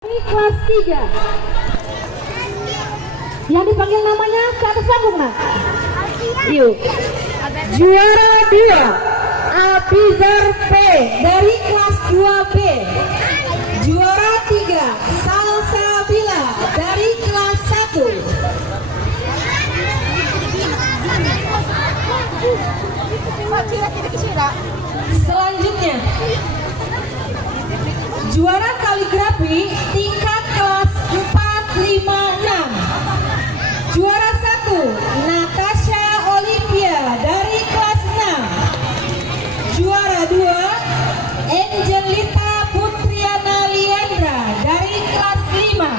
Kelas 3 yang dipanggil namanya ke atas panggung, nak. Yuk. Juara 2 Abizar P dari kelas 2B. Juara 3 Salsabila dari kelas 1. Selanjutnya juara kaligrafi tingkat kelas 4, 5, 6. Juara 1 Natasha Olivia dari kelas 6. Juara 2 Angelita Putriana Liandra dari kelas 5.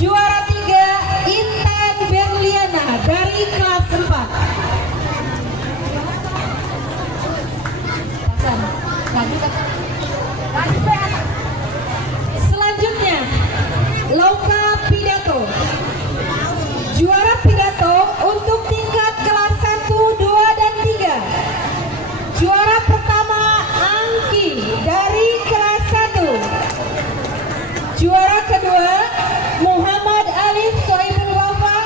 Juara 3 Intan Berliana dari kelas 4. Selanjutnya lomba pidato. Juara pidato untuk tingkat kelas 1, 2, dan 3. Juara pertama Angki dari kelas 1. Juara kedua Muhammad Alif Soibul Wafa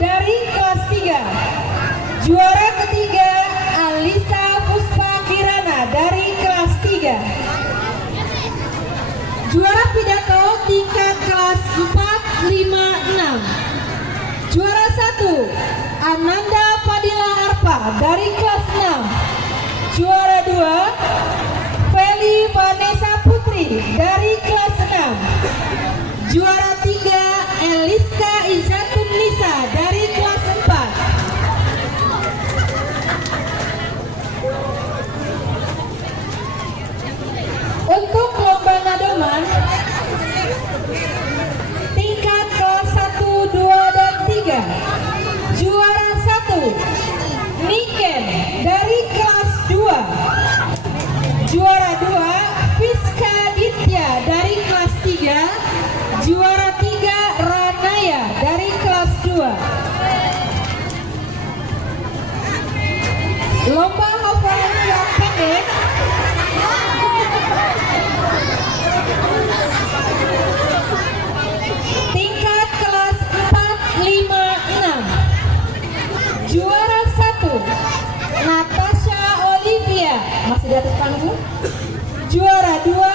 dari kelas 3. Juara ketiga Alisa Puspa Kirana dari kelas 3. Juara pidato tingkat kelas 4, 5, 6. Juara 1 Ananda Fadila Arpa dari kelas 6. Juara 2 Feli Vanessa Putri dari kelas 6. Juara 3 Eliska Izatun Nisa dari kelas 4. Untuk lomba nadoman tingkat kelas 1, 2, dan 3. Juara 1 Niken dari kelas 2. Juara 2 Fiska Ditya dari kelas 3. Juara 3 Ranaya dari kelas 2. Lomba hafalan surat pendek tingkat kelas 4, 5, 6. Juara 1 Natasha Olivia masih di atas panggung. Juara 2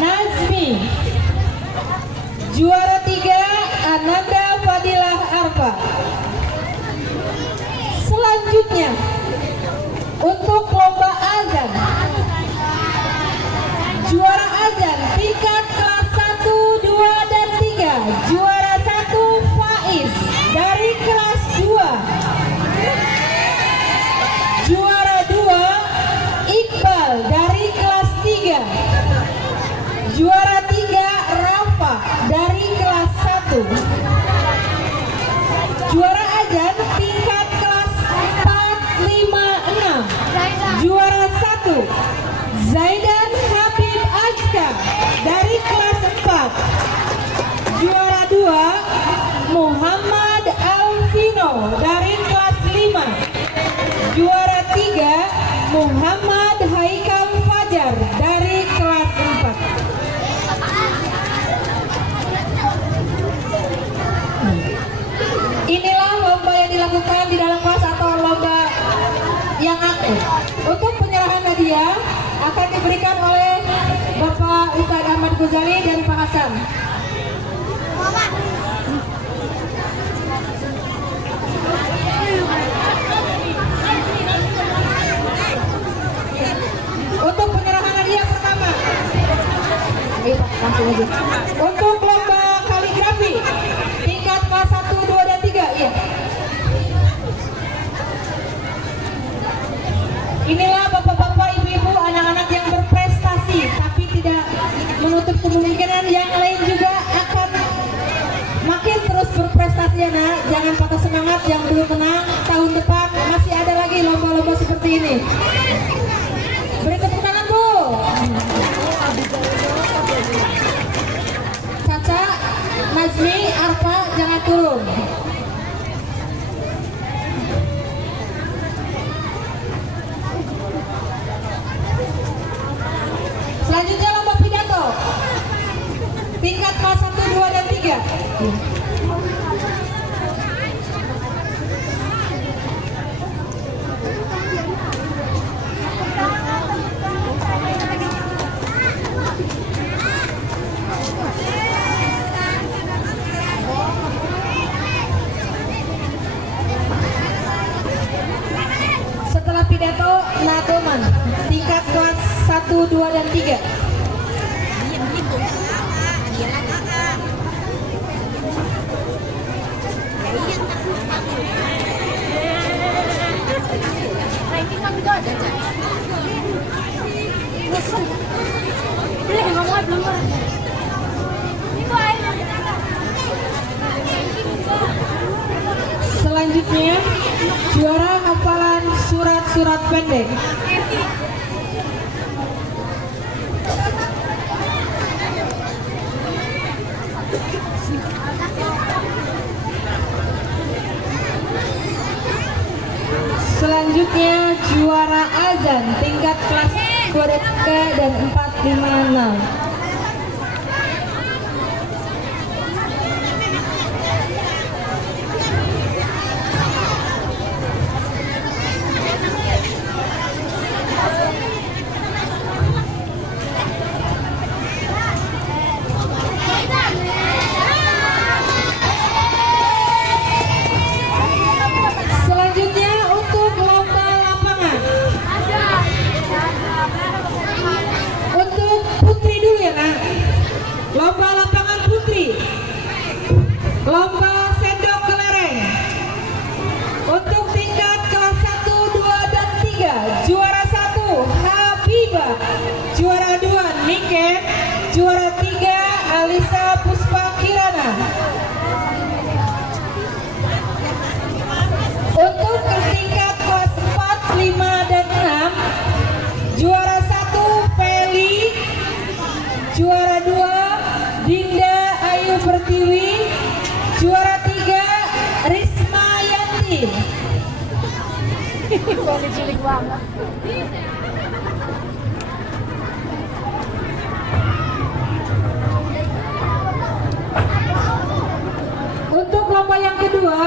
Nazmi. Juara 3 Ananda Fadilah Arfa. Selanjutnya untuk lomba azan. Juara azan tingkat kelas 1, 2, dan 3. Juara 1 Faiz dari kelas 2. Juara 2 Iqbal dari kelas 3. Juara 3 Rafa dari kelas 1. Juara azan tingkat kelas 4, 5, 6. Juara 1 Zaidan Habib Azka dari kelas 4. Juara 2 Muhammad Alvino dari kelas 5. Juara 3 Muhammad Haikam Fajar dari kelas 4. Inilah lomba yang dilakukan di dalam kelas atau lomba yang aktif. Untuk penyerahan hadiah akan diberikan oleh Bapak Ustadz Ahmad Ghazali dan Pak Hasan. Untuk penyerahan hadiah pertama, langsung aja. Untuk lomba kaligrafi tingkat kelas 1, 2, dan 3. Iya. Inilah bapak-bapak, ibu-ibu, anak-anak yang berprestasi, tapi tidak menutup kemungkinan yang lain juga akan makin terus berprestasi ya, nak. Jangan patah semangat, yang belum menang tahun depan masih ada lagi lomba-lomba seperti ini. Beri tepuk tangan, Bu. Caca, Nazmi, Arfa, jangan turun. Selanjutnya lomba pidato. Tingkat tingkat kelas 1, 2, dan 3. Setelah pidato, Nadoman, tingkat kelas 1, 2, dan 3. Selanjutnya, juara hafalan surat-surat pendek. Selanjutnya, juara azan tingkat kelas 2 dan 4, 5, 6. Selanjutnya untuk lomba lapangan. Untuk putri dulu ya nak. Lomba lapangan putri. Lomba sendok kelereng. Untuk tingkat kelas 1, 2, dan 3. Juara 1 Habibah. Juara 2 Niken. Juara 3 Alisa Puspa Kirana. Untuk tingkat kelas 4, 5, dan 6. Juara 1 Feli. Juara 2 Dinda Ayu Pertiwi. Juara 3 Risma Yanti. Cilik banget. Untuk lomba yang kedua,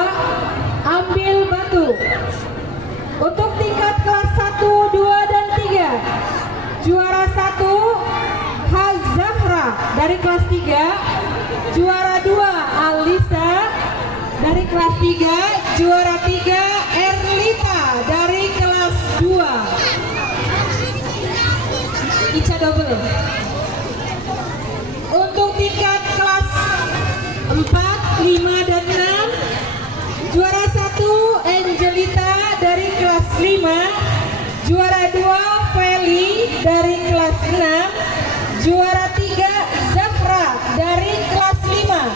ambil batu. Untuk tingkat kelas 1, 2, dan 3. Juara 1 Hazahra dari kelas 3. Juara 2 Alisa dari kelas 3. Juara 3 Erlita dari kelas 2. Ica double. Untuk tingkat kelas 4, 5, dan 6. Juara 1 Angelita dari kelas 5. Juara 2 Feli dari kelas 6. Juara 3 Zafra dari kelas 5.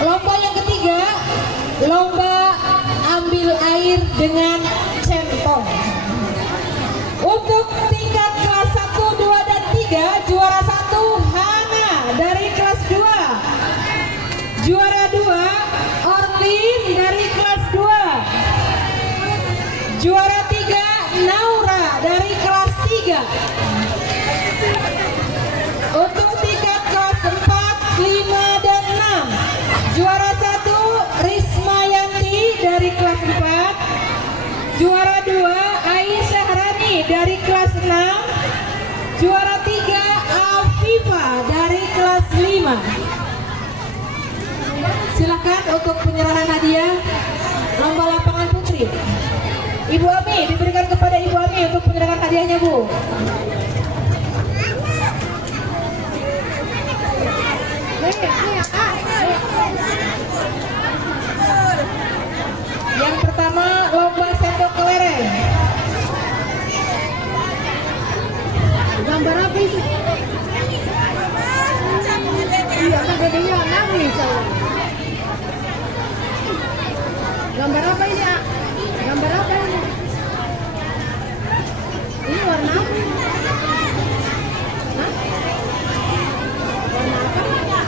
Lomba yang ketiga, lomba ambil air dengan centong. Untuk tingkat kelas 1, 2, dan 3. Juara 1 Hana dari kelas 2. Juara 2 Orlin dari kelas 2. Juara 3 Naura dari kelas 3. Untuk tingkat kelas 4, 5, dan 6. Juara 1 Risma Yanti dari kelas 4. Juara 2 Aisyah Rani dari kelas 6. Juara 3 Afifa dari kelas 5. Silakan untuk penyerahan hadiah lomba lapangan putri. Ibu Ami, diberikan kepada Ibu Ami untuk penyerahan hadiahnya, Bu. Yang pertama lomba sendok kelereng. Gambar apa itu? Iya, kan gedenya nangis. Gambar apa ini, A? Gambar apa ini? Ini warna apa? Hah? Warna apa?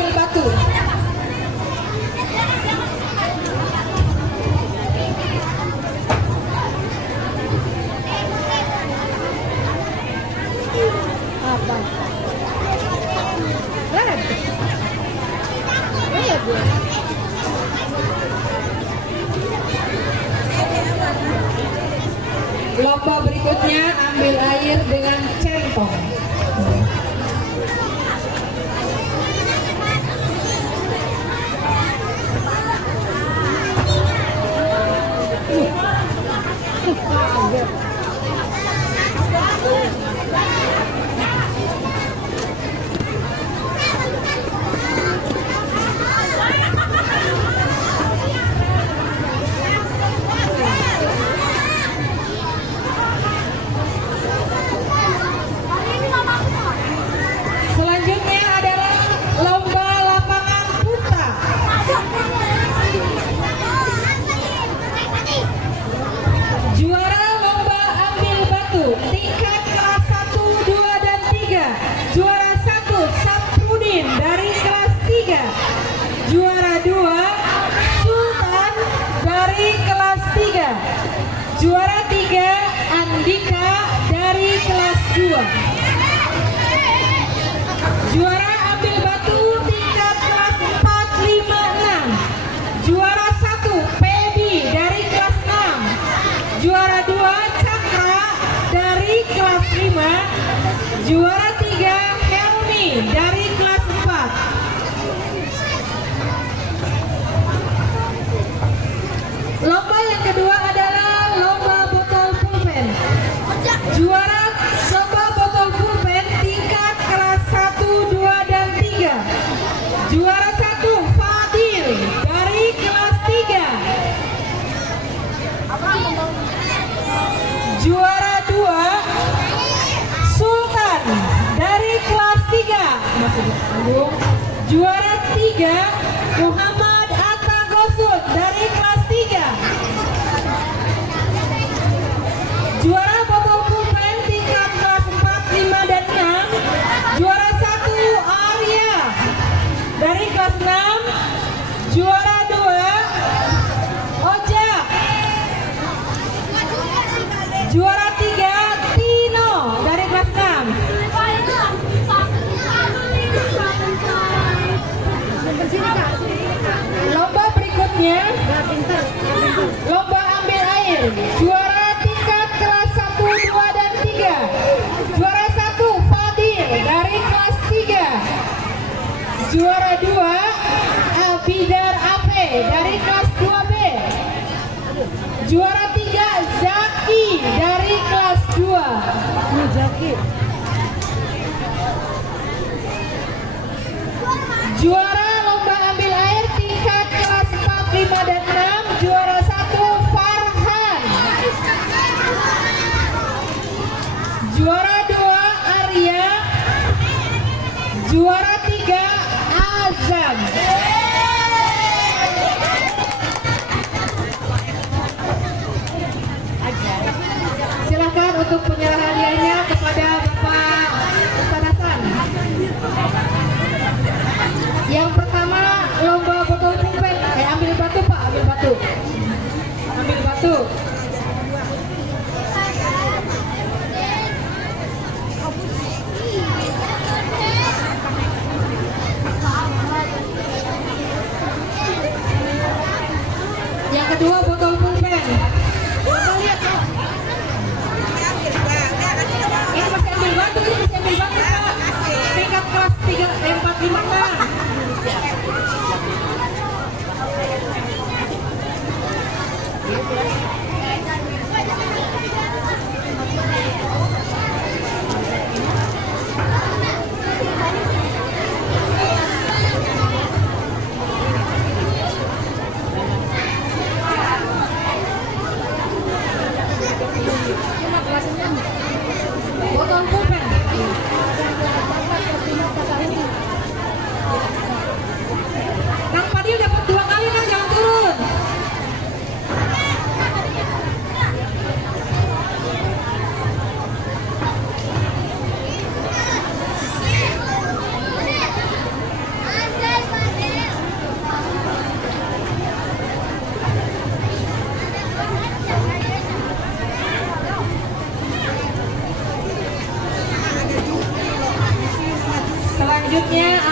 ambil batu. Apa? Red. Red. Lomba berikutnya ambil air dengan centong. Selanjutnya adalah lomba lapangan putra. Juara lomba ambil batu tingkat kelas 1, 2, dan 3. Juara 1 Saprudin dari kelas 3. Juara 2 Sultan dari kelas 3. Juara 3 Andika dari kelas 2. Juara ambil batu tingkat kelas 4, 5, 6. Juara 1 Pebi dari kelas 6. Juara 2 Cakra dari kelas 5. Juara 3 Helmi dari kelas 4. Lomba yang kedua adalah lomba botol pulpen. Juara lomba botol pulpen tingkat kelas 1, 2, dan 3. Juara 1 Fadil dari kelas 3. Juara 2 Sultan dari kelas 3. Juara 3 Muhammad Atta Gosud dari kelas 3. Juara botol pulpen tingkat kelas 4, 5, dan 6. Juara 1 Arya dari kelas 6. Juara 2 Ojak. Juara 3 Tino dari kelas 6. Lomba berikutnya lomba ambil air. Juara tingkat kelas 1, 2, dan 3. Juara 1 Fadil dari kelas 3. Juara 2 Abidar Ape dari kelas 2B. Juara 3 Zaki dari kelas 2. Mujaki. Juara lomba ambil air tingkat kelas 4, 5, dan 6. Juara 1 Farhan. Juara 2 Arya. Juara 3 Azam. Silakan untuk penyerahan hadiahnya kepada Bapak Ustaz Hasan. Yang pertama lomba botol pulpen. Ambil batu Pak, ambil batu. Ambil batu. Yang kedua botol pulpen. Ini masih ambil batu, Pak. Tingkat kelas 3, 4, 5, 6.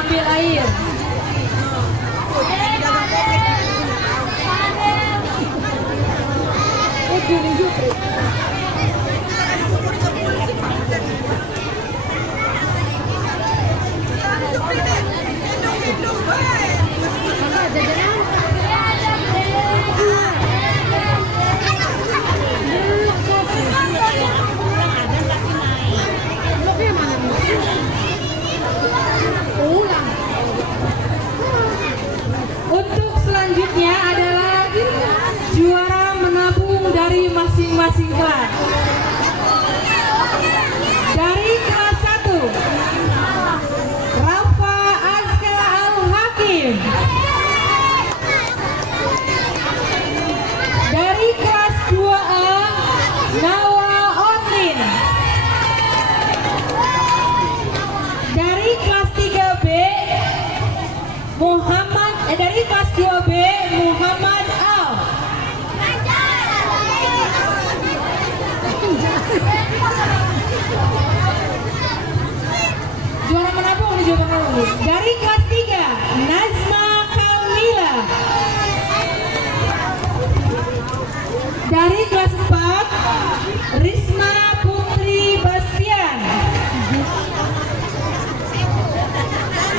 ambil air. Untuk selanjutnya adalah juara menabung dari masing-masing kelas. Dari kelas 1, Rafa Azka Al-Hakim. Dari kelas 2A, Nawa Orlin. Dari kelas 3B, dari kelas 2B, Muhammad Al. Juara menabung nih, juara menabung. Dari kelas 3, Nazma Kamila. Dari kelas 4, Risma Putri Bastian.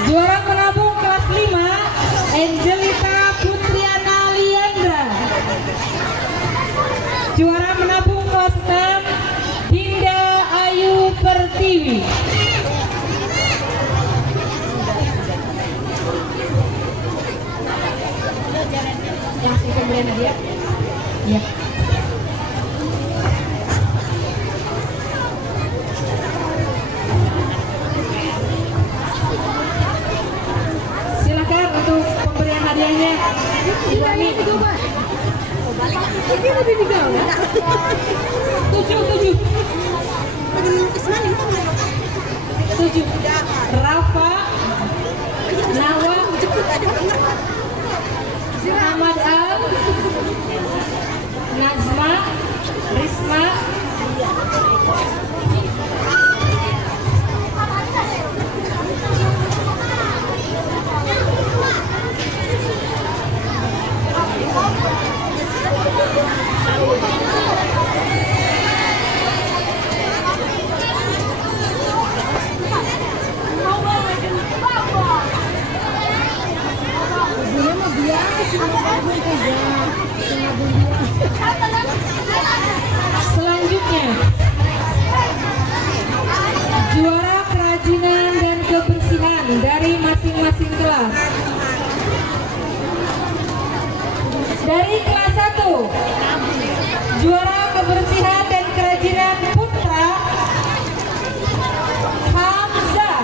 Juara menabung kelas 5, Angelita Putriana Liandra. Juara menabung kelas 6, Dinda Ayu Pertiwi. Yang si pemberian dia? Ya. Silakan untuk pemberian hadiahnya. Ibu Ani. Ini lebih digawe. 7. Rafa, Nawa, Muhammad Al, Nazma, Risma, selanjutnya juara kerajinan dan kebersihan dari masing-masing kelas. Dari kelas 1, juara kebersihan dan kerajinan Putra Hamzah.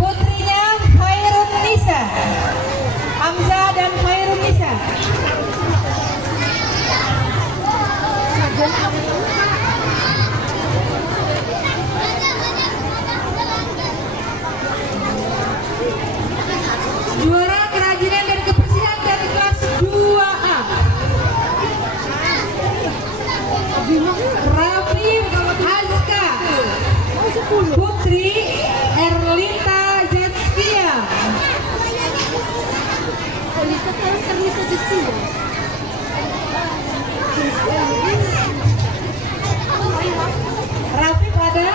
Putrinya Khairun Nisa. Hamzah dan Khairun Nisa. Juara kerajinan dan kebersihan dari kelas 2A, Rafif Azka Putri Erlita Jaskia. Rafif ada?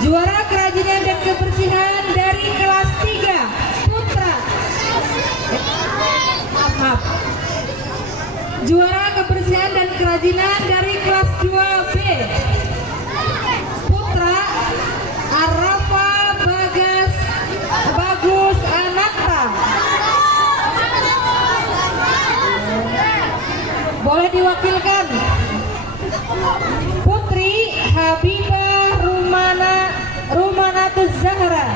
Juara kerajinan dan kebersihan dari kelas 3, Putra. Maaf. Juara kebersihan dan kerajinan dari kelas 2B, Putra Arafa Bagus Ananta. Boleh diwakilkan. Putri Habibah Rumanatus Zahra.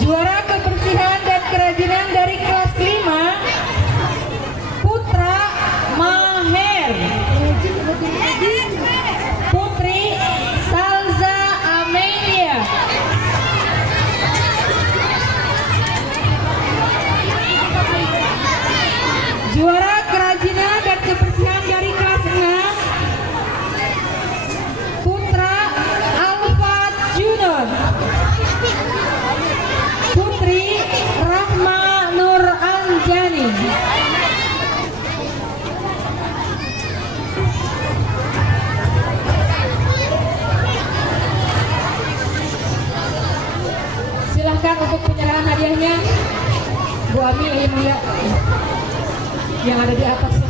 Juara kebersihan dan kerajinan dari kelas 5 Putra Maher. Putri Salza Amelia. Juara kerajinan dan kebersihan dari kelas 6 Putra Alfat Junon. Putri Rahma Nur Anjani. Silahkan untuk penyerahan hadiahnya Bu Ami yang mulia yang ada di atas.